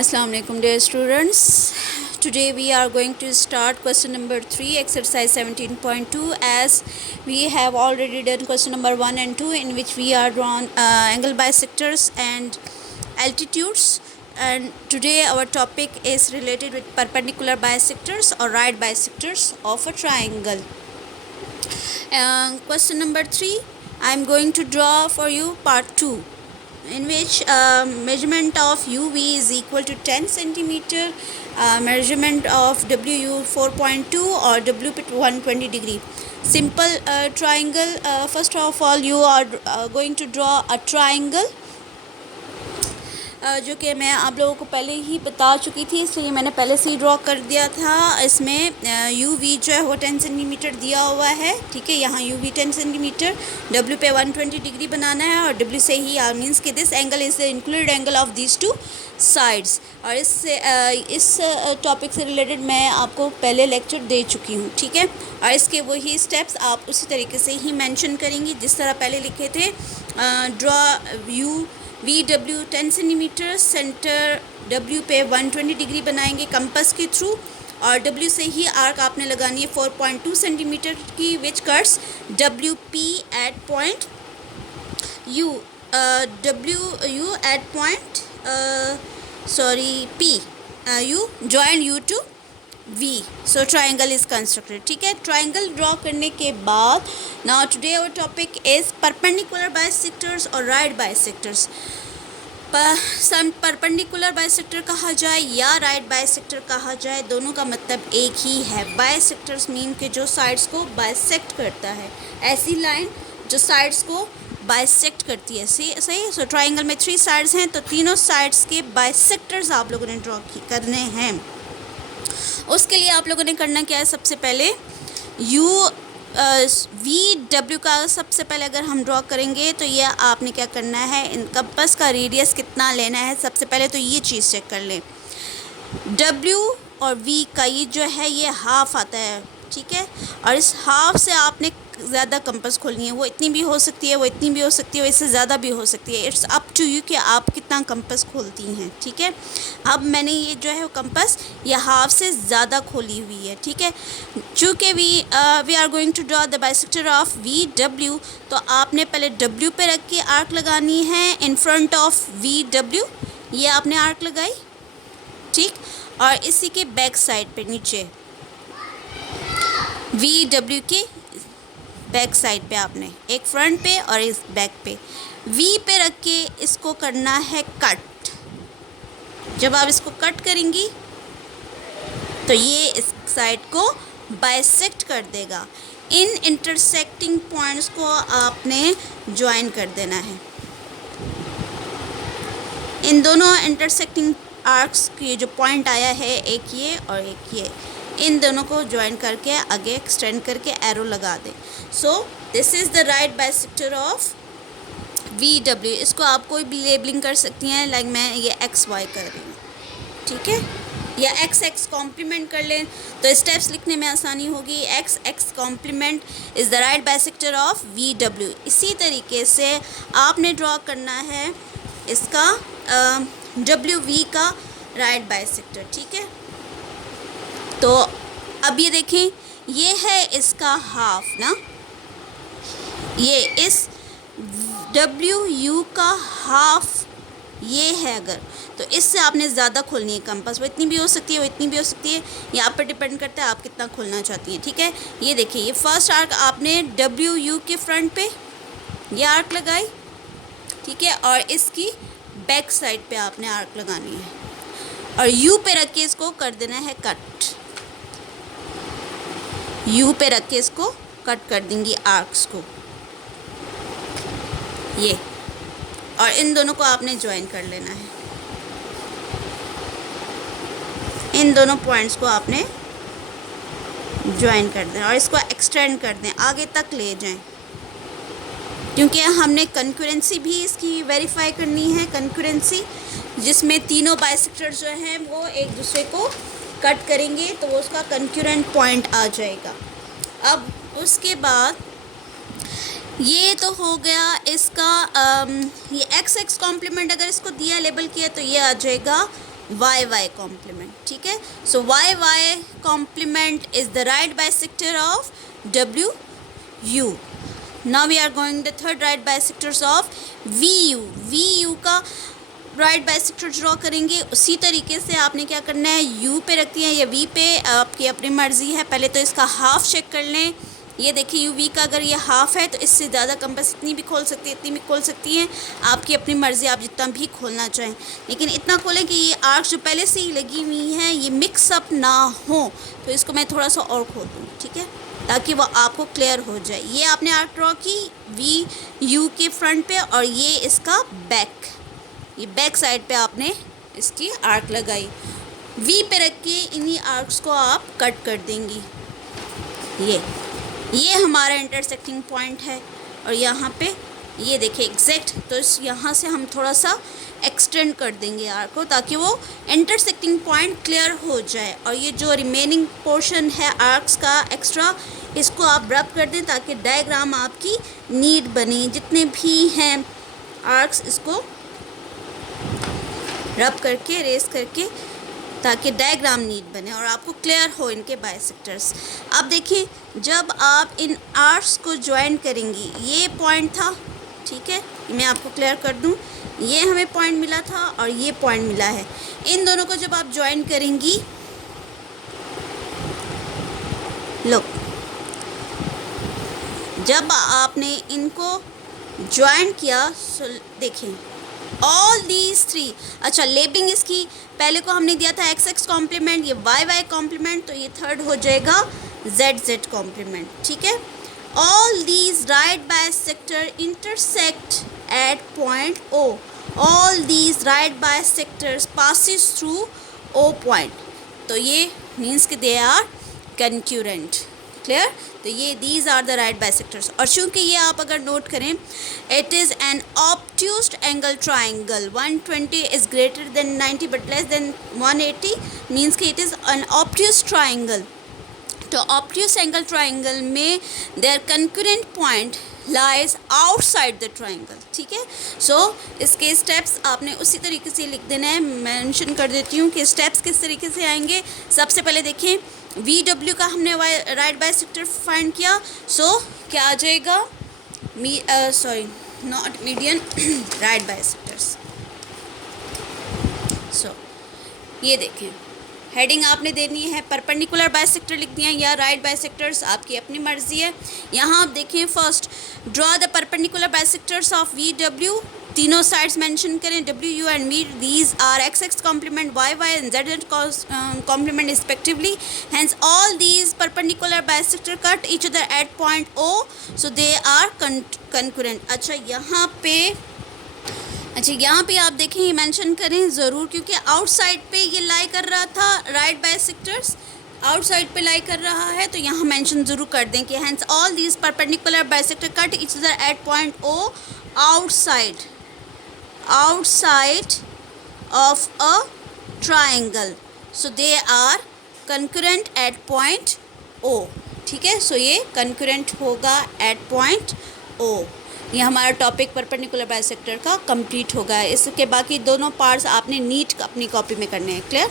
Assalamu alaikum dear students. Today we are going to start question number 3 exercise 17.2 as we have already done question number 1 and 2 in which we are drawn angle bisectors and altitudes, and today our topic is related with perpendicular bisectors or right bisectors of a triangle. Question number 3, I am going to draw for you part 2 in which measurement of UV is equal to 10 centimeter, measurement of WU 4.2 or WP 120 degree. Simple triangle. First of all you are going to draw a triangle जो कि मैं आप लोगों को पहले ही बता चुकी थी, इसलिए मैंने पहले से ही ड्रॉ कर दिया था. इसमें UV जो है वो 10 सेंटीमीटर दिया हुआ है. ठीक है, यहाँ UV 10 सेंटीमीटर, W पे 120 डिग्री बनाना है और W से ही मीन्स कि this angle is the included angle of these two sides. और इस टॉपिक से रिलेटेड मैं आपको पहले लेक्चर दे चुकी हूँ. ठीक है, और इसके वही स्टेप्स आप उसी तरीके से ही मेंशन करेंगी जिस तरह पहले लिखे थे. Draw VW 10 centimetre, centre W पे 120 डिग्री बनाएंगे कंपास के थ्रू, और W से ही आर्क आपने लगानी है 4.2 सेंटीमीटर की which cuts WP at point U, WU at point P, U join U to V. So triangle is constructed. ठीक है, ट्राइंगल ड्रॉ करने के बाद now today our topic is perpendicular bisectors और right bisectors. सम perpendicular bisector कहा जाए या right bisector कहा जाए, दोनों का मतलब एक ही है. बाइसेक्टर्स मीन के जो साइड्स को बाइसेक्ट करता है, ऐसी लाइन जो साइड्स को बाइसेक्ट करती है. सही. सो ट्राइंगल में 3 साइड्स हैं, तो तीनों साइड्स के बाइसेक्टर्स आप लोगों ने ड्रॉ करने हैं. उसके लिए आप लोगों ने करना क्या है, सबसे पहले VW का सबसे पहले अगर हम ड्रॉ करेंगे तो ये आपने क्या करना है, इन कंपास का रेडियस कितना लेना है. सबसे पहले तो ये चीज़ चेक कर लें. W और V का ये जो है ये हाफ आता है. ठीक है, और इस हाफ से आपने ज़्यादा कंपास खोलनी है. वो इतनी भी हो सकती है, वो इतनी भी हो सकती है, वो इससे ज़्यादा भी हो सकती है. इट्स अप टू यू कि आप कितना कंपास खोलती हैं. ठीक है, अब मैंने ये जो है वो कंपास ये हाफ से ज़्यादा खोली हुई है. ठीक है, चूँकि we are going to draw the bisector of VW, तो आपने पहले W पे रख के आर्क लगानी है इन फ्रंट ऑफ VW. ये आपने आर्क लगाई. ठीक, और इसी के बैक साइड पे नीचे VW के बैक साइड पे आपने एक फ्रंट पे और इस बैक पे V पे रख के इसको करना है कट. जब आप इसको कट करेंगी तो ये इस साइड को बाइसेक्ट कर देगा. इन इंटरसेक्टिंग पॉइंट्स को आपने ज्वाइन कर देना है. इन दोनों इंटरसेक्टिंग आर्क्स की जो पॉइंट आया है, एक ये और एक ये, इन दोनों को ज्वाइन करके आगे एक्सटेंड करके एरो लगा दें. So this is the right bisector of VW. इसको आप कोई भी लेबलिंग कर सकती हैं, लाइक मैं ये XY कर रही हूँ. ठीक है, या XX कॉम्प्लीमेंट कर लें तो स्टेप्स लिखने में आसानी होगी. XX complement is the right bisector of VW. इसी तरीके से आपने ड्रॉ करना है इसका WV का राइट बाइसेक्टर. ठीक है, तो अब ये देखें, ये है इसका हाफ ना, ये इस WU का हाफ ये है. अगर तो इससे आपने ज़्यादा खोलनी है कंपास. वो इतनी भी हो सकती है, वो इतनी भी हो सकती है, ये आप पर डिपेंड करता है आप कितना खोलना चाहती हैं. ठीक है, ये देखिए, ये फर्स्ट आर्क आपने WU के फ्रंट पे ये आर्क लगाई. ठीक है, और इसकी बैक साइड पे आपने आर्क लगानी है और U पे रख के इसको कर देना है कट. U पे रख के इसको कट कर देंगी आर्क्स को ये, और इन दोनों को आपने ज्वाइन कर लेना है. इन दोनों पॉइंट्स को आपने ज्वाइन कर देना और इसको एक्सटेंड कर दें, आगे तक ले जाएं, क्योंकि हमने कंकरेंसी भी इसकी वेरीफाई करनी है. कंकरेंसी जिसमें तीनों बाइसेक्टर जो हैं वो एक दूसरे को कट करेंगे तो वो उसका कंकरेंट पॉइंट आ जाएगा. अब उसके बाद ये तो हो गया इसका ये XX कॉम्प्लीमेंट. अगर इसको दिया लेबल किया तो ये आ जाएगा वाई वाई कॉम्प्लीमेंट, ठीक है। So Y Y complement is the right bisector of W U. Now we are going the third right bisectors of V U. V U का राइट बाइसेक्टर ड्रॉ करेंगे। उसी तरीके से आपने क्या करना है, यू पे रखती हैं या वी पे, आपकी अपनी मर्ज़ी है। पहले तो इसका हाफ चेक कर लें। ये देखिए यू वी का अगर ये हाफ है तो इससे ज़्यादा कंपास इतनी भी खोल सकती है, इतनी भी खोल सकती हैं, आपकी अपनी मर्ज़ी, आप जितना भी खोलना चाहें। लेकिन इतना खोलें कि ये आर्क्स जो पहले से ही लगी हुई हैं ये मिक्सअप ना हो। तो इसको मैं थोड़ा सा और खोल दूँ, ठीक है, ताकि वो आपको क्लियर हो जाए। ये आपने आर्क ड्रॉ की वी यू के फ्रंट पे, और ये इसका बैक, ये बैक साइड पे आपने इसकी आर्क लगाई। वी पे रख के इन्हीं आर्क्स को आप कट कर देंगी। ये हमारा इंटरसेक्टिंग पॉइंट है, और यहाँ पे ये देखिए एग्जैक्ट, तो इस यहाँ से हम थोड़ा सा एक्सटेंड कर देंगे आर्क को, ताकि वो इंटरसेक्टिंग पॉइंट क्लियर हो जाए। और ये जो रिमेनिंग पोर्शन है आर्क्स का एक्स्ट्रा, इसको आप रब कर दें ताकि डायग्राम आपकी नीट बने। जितने भी हैं आर्क्स इसको रब करके, रेस करके, ताकि डायग्राम नीट बने और आपको क्लियर हो इनके बाइसेक्टर्स। अब देखिए जब आप इन आर्क्स को ज्वाइन करेंगी, ये पॉइंट था, ठीक है, मैं आपको क्लियर कर दूं, ये हमें पॉइंट मिला था और ये पॉइंट मिला है। इन दोनों को जब आप ज्वाइन करेंगी, लो, जब आपने इनको ज्वाइन किया, देखें ऑल दीज थ्री, अच्छा लेबलिंग इसकी पहले को हमने दिया था एक्स एक्स कॉम्प्लीमेंट, ये वाई वाई कॉम्प्लीमेंट, तो ये थर्ड हो जाएगा जेड जेड कॉम्प्लीमेंट, ठीक है। All these right bisector intersect at point O, all these right bisectors passes through O point, तो ये मीन्स कि दे आर कंक्यूरेंट, क्लियर। तो ये these are the right bisectors. और चूँकि ये आप अगर नोट करें, it is an obtused angle triangle, 120 is greater than 90 but less than 180, means कि it is an obtused triangle. तो ऑब्ट्यूस एंगल ट्राइंगल में there concurrent point lies outside the triangle, ठीक है। सो इसके स्टेप्स आपने उसी तरीके से लिख देना है। मेंशन कर देती हूँ कि स्टेप्स किस तरीके से आएंगे। सबसे पहले देखें वी डब्ल्यू का हमने राइट बाइसेक्टर फाइंड किया, सो क्या आ जाएगा, sorry not median, right bisectors. So ये देखें हेडिंग आपने देनी है, परपेंडिकुलर बाइसेक्टर लिख दिया या राइट बाइसेक्टर्स, आपकी अपनी मर्जी है। यहाँ आप देखें first draw the perpendicular bisectors of V W, तीनों साइड्स मेंशन करें, W U and V, these are X X complement, Y Y and Z Z complement respectively, hence all these perpendicular bisector cut each other at point O, so they are concurrent. अच्छा यहाँ पे आप देखें, ये mention करें ज़रूर, क्योंकि outside पे ये लाई कर रहा था, राइट बाइसेक्टर्स आउटसाइड पे लाई कर रहा है, तो यहाँ मेंशन ज़रूर कर दें कि hence all these perpendicular bisector cut each other at point O outside of a triangle, so they are concurrent at point O, ठीक है। सो ये कंकरेंट होगा एट पॉइंट ओ। ये हमारा टॉपिक परपेंडिकुलर बाइसेक्टर का कंप्लीट होगा। इसके बाकी दोनों पार्ट्स आपने नीट अपनी कॉपी में करने हैं, क्लियर।